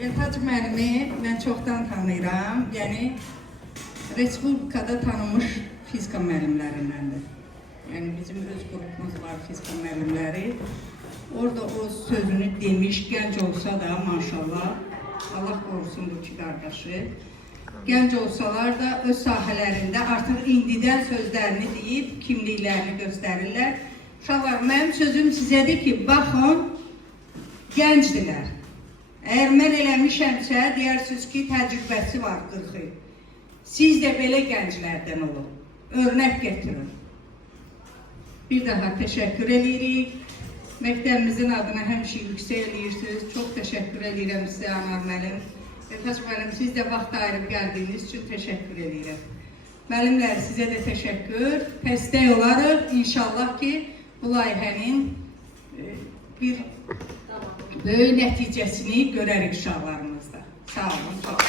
Eltac müəllimi mən çoxdan tanıyıram. Yəni, Respublikada tanınmış fizika müəllimlərindəndir. Yəni, bizim öz qrupumuz var, fizika müəllimləri. Orada o sözünü demiş, gənc olsa da maşallah, Allah qorusun bu iki qardaşı. Gənc olsalar da öz sahələrində artıq indidən sözlərini deyib, kimliklərini göstərirlər. Uşaqlar, mənim sözüm sizədir ki, baxın, gəncdirlər. Əgər mən eləmişəmsə, deyirsiniz ki, təcrübəsi var 40 il. Siz də belə gənclərdən olun, örnək getirin. Bir daha təşəkkür edirik. Məktəbimizin adına həmişə yüksək eləyirsiniz. Çox təşəkkür edirəm sizə, Anar müəllim. Eltac müəllim, siz də vaxt ayırıb gəldiyiniz üçün təşəkkür edirəm. Müəllimlər, sizə də təşəkkür. Təsdiq olarıq. İnşallah ki, bu layihənin bir böyük nəticəsini görərik uşaqlarımızda. Sağ olun.